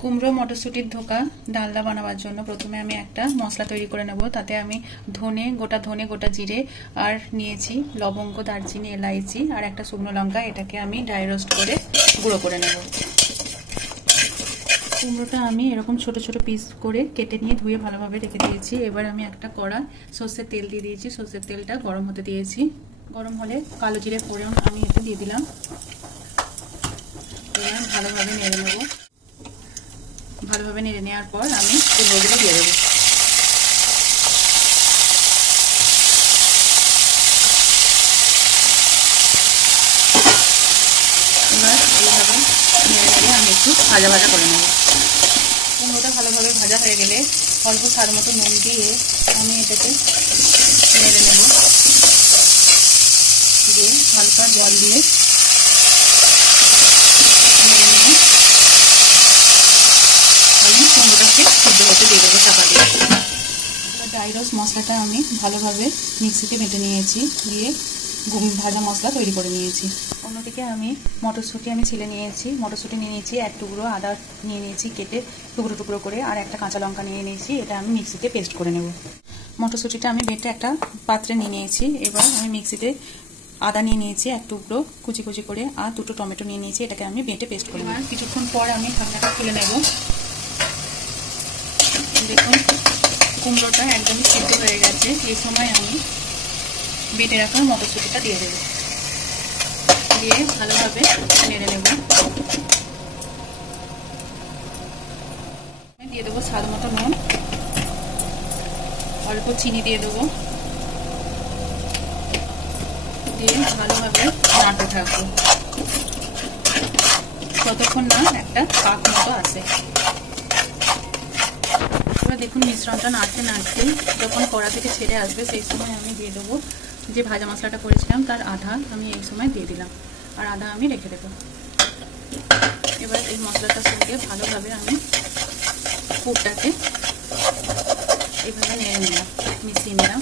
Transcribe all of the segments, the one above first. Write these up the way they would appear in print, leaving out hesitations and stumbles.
কুমড়ো মটরশুঁটির ধোকা ডালনা বানাবার জন্য প্রথমে আমি একটা মশলা তৈরি করে নেব। তাতে আমি ধনে, গোটা জিরে আর নিয়েছি লবঙ্গ, দারচিনি, এলাইচি আর একটা শুকনো লঙ্কা। এটাকে আমি ড্রাই রোস্ট করে গুঁড়ো করে নেব। কুমড়োটা আমি এরকম ছোট ছোট পিস করে কেটে নিয়ে ধুয়ে ভালোভাবে রেখে দিয়েছি। এবার আমি একটা কড়া সর্ষের তেল দিয়ে দিয়েছি। সর্ষের তেলটা গরম হতে দিয়েছি। গরম হলে কালো জিরে ফোড়ন আমি এতে দিয়ে দিলাম। এবার ভালোভাবে নেড়ে নেব। ভালোভাবে নেড়ে নেওয়ার পর আমি কুমড়োগুলো দিয়ে দেবো। এবার এইভাবে নেড়ে নেড়ে আমি একটু ভাজা ভাজা করে নেব। কুমড়োটা ভালোভাবে ভাজা হয়ে গেলে অল্প স্বাদ মতো নুন দিয়ে আমি এটাকে নেড়ে নেব। দিয়ে হালকা জল দিয়ে নেড়ে নেব। আমি কুমড়োটাকে সিদ্ধ করতে দিয়ে দেবো চাপা দিয়ে। ড্রাই রোস্ট মশলাটা আমি ভালোভাবে মিক্সিতে বেটে নিয়েছি, দিয়ে ভাজা মশলা তৈরি করে নিয়েছি। অন্যদিকে আমি মটরশুঁটি ছিলে নিয়েছি। মটরশুঁটি নিয়ে নিয়েছি, এক টুকরো আদা নিয়ে নিয়েছি কেটে টুকরো টুকরো করে, আর একটা কাঁচা লঙ্কা নিয়ে নিয়েছি। এটা আমি মিক্সিতে পেস্ট করে নেব। মটরশুঁটিটা আমি বেটে একটা পাত্রে নিয়ে নিয়েছি। এবার আমি মিক্সিতে আদা নিয়ে নিয়েছি এক টুকরো কুচি কুচি করে, আর দুটো টমেটো নিয়ে নিয়েছি। এটাকে আমি বেটে পেস্ট করে নেব। কিছুক্ষণ পর আমি ঢাকনাটা খুলে নেব। দেখুন কুমড়োটা একদমই সিদ্ধ হয়ে গেছে। এই সময় আমি বেটে রাখা মটরশুঁটিটা দিয়ে দেবো। দিয়ে ভালোভাবে নেড়ে নেব। দিয়ে দেবো স্বাদ মতো নুন, অল্প চিনি দিয়ে দেবো। দিয়ে ভালোভাবে নাড়তে থাকবো ততক্ষণ না একটা পাক মতো আসে। এবার দেখুন মিশ্রণটা নাড়তে নাড়তে যখন কড়া থেকে ছেড়ে আসবে, সেই সময় আমি দিয়ে দেবো যে ভাজা মশলাটা করেছিলাম তার আধা আমি এই সময় দিয়ে দিলাম, আর আধা আমি রেখে দেবো। এবার এই মশলাটার সঙ্গে ভালোভাবে আমি পুরটাকে এইভাবে নেড়ে নিলাম, মিশিয়ে নিলাম।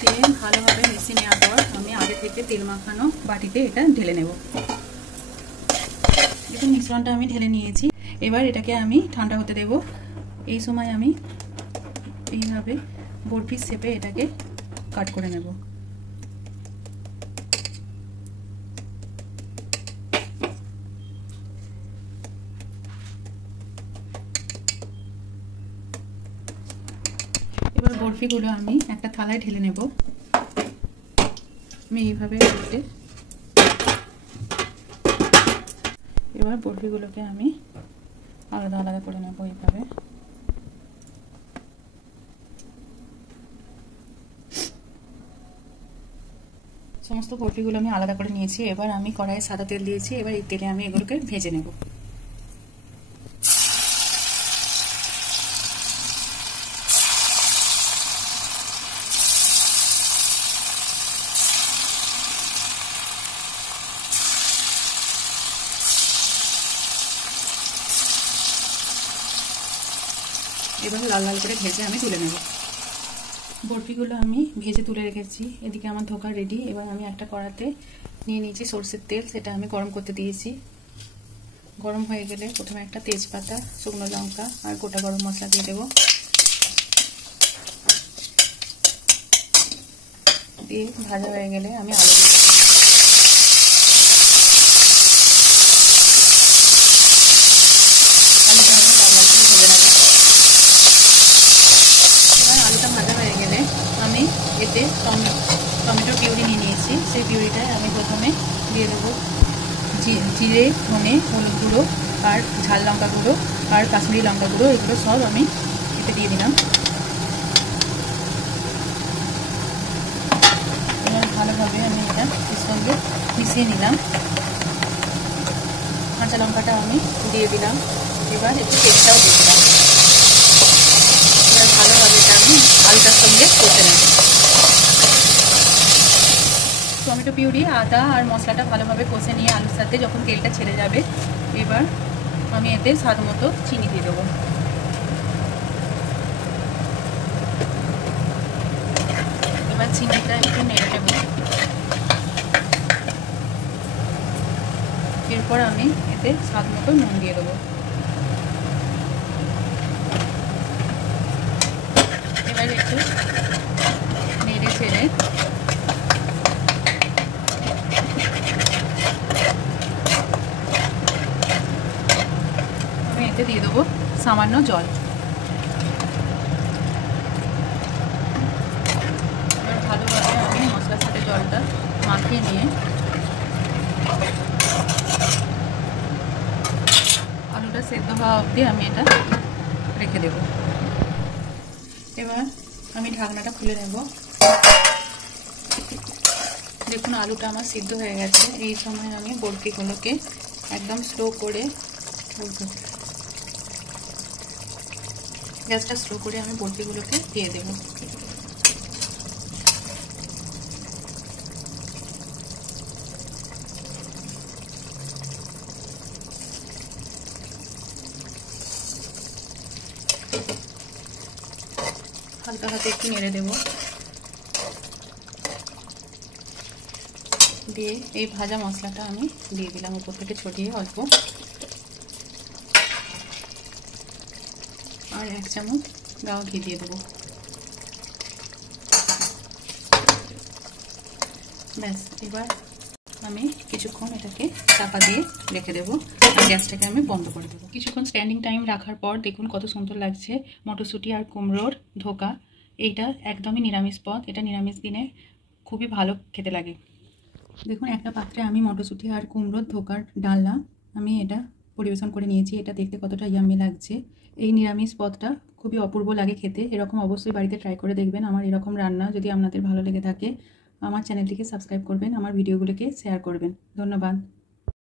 দিয়ে ভালোভাবে মিশিয়ে নেওয়ার পর আমি আগে থেকে তেল মাখানো বাটিতে এটা ঢেলে নেব। দেখুন মিশ্রণটা আমি ঢেলে নিয়েছি। এবার এটাকে আমি ঠান্ডা হতে দেব। এই সময় আমি এইভাবে বরফির শেপে এটাকে কাট করে নেব। এবার বরফিগুলো আমি একটা থালায় ঢেলে নেব। আমি এইভাবে কেটে এবার বরফিগুলোকে আমি আলাদা আলাদা করে নেব। এইভাবে সমস্ত বরফিগুলো আমি আলাদা করে নিয়েছি। এবার আমি কড়াইয়ে সাদা তেল দিয়েছি। এবার এই তেলে আমি এগুলোকে ভেজে নেব। এবার লাল লাল করে ভেজে আমি তুলে নেব। বরফিগুলো আমি ভেজে তুলে রেখেছি। এদিকে আমার ধোকা রেডি। এবার আমি একটা কড়াতে নিয়ে নিয়েছি সরষের তেল, সেটা আমি গরম করতে দিয়েছি। গরম হয়ে গেলে প্রথমে একটা তেজপাতা, শুকনো লঙ্কা আর গোটা গরম মশলা দিয়ে দেবো। দিয়ে ভাজা হয়ে গেলে আমি আলু দিয়ে দেবো। আলুটা আমি লাল লাল করে ভেজে নেব। এবার আলুটা ভাজা হয়ে গেলে আমি এতে টমেটো পিউরি নিয়ে নিয়েছি। সেই পিউরিটায় আমি প্রথমে দিয়ে দেবো জিরে, ধনে, হলুদ গুঁড়ো আর ঝাল লঙ্কা গুঁড়ো আর কাশ্মীরি লঙ্কা গুঁড়ো। এগুলো সব আমি এতে দিয়ে দিলাম। এবার ভালোভাবে আমি এটা এর সঙ্গে মিশিয়ে নিলাম। কাঁচা লঙ্কাটা আমি দিয়ে দিলাম। এবার একটু তেলটাও দিয়ে দিলাম। এবার ভালোভাবে এটা আমি আলুটার সঙ্গে কষে নেব। টমেটো পিউরি, আদা আর মশলাটা ভালোভাবে কষে নিয়ে আলুর সাথে যখন তেলটা ছেড়ে যাবে, এবার আমি এতে স্বাদ মতো চিনি দিয়ে দেবো। এবার চিনিটা একটু নেড়ে নেব। এরপর আমি এতে স্বাদ মতো নুন দিয়ে দেবো। এবার একটু নেড়ে চেড়ে আমি এতে দিয়ে দেবো সামান্য জল। এবার ভালোভাবে আমি মশলার সাথে জলটা মাখিয়ে নিয়ে আলুটা সেদ্ধ হওয়া অবধি আমি এটা রেখে দেব। এবার আমি ঢাকনাটা খুলে নেব। দেখুন আলুটা আমার সিদ্ধ হয়ে গেছে। এই সময় আমি বরফিগুলোকে একদম স্লো করে, গ্যাসটা স্লো করে আমি বরফিগুলোকে দিয়ে দেব। হালকা হাতে একটু নেড়ে দেব, দিয়ে এই ভাজা মশলাটা আমি দিয়ে দিলাম উপর থেকে ছড়িয়ে অল্প, আর 1 চামচ গাওয়া ঘি দিয়ে দেবো। ব্যাস, এবার আমি কিছুক্ষণ এটাকে চাপা দিয়ে রেখে দেবো আর গ্যাসটাকে আমি বন্ধ করে দেবো। কিছুক্ষণ স্ট্যান্ডিং টাইম রাখার পর দেখুন কত সুন্দর লাগছে মটরশুঁটি আর কুমড়োর ধোকা। এইটা একদমই নিরামিষ পদ, এটা নিরামিষ দিনে খুবই ভালো খেতে লাগে। দেখুন একটা পাত্রে আমি মটরশুঁটি আর কুমড়োর ধোকার ডালনা আমি এটা পরিবেশন করে নিয়েছি। এটা দেখতে কতটা ইয়াম্মি লাগছে। এই নিরামিষ পদটা খুবই অপূর্ব লাগে খেতে। এরকম অবশ্যই বাড়িতে ট্রাই করে দেখবেন আমার এরকম রান্না। যদি আপনাদের ভালো লেগে থাকে আমার চ্যানেলটিকে সাবস্ক্রাইব করবেন, আমার ভিডিওগুলোকে শেয়ার করবেন। ধন্যবাদ।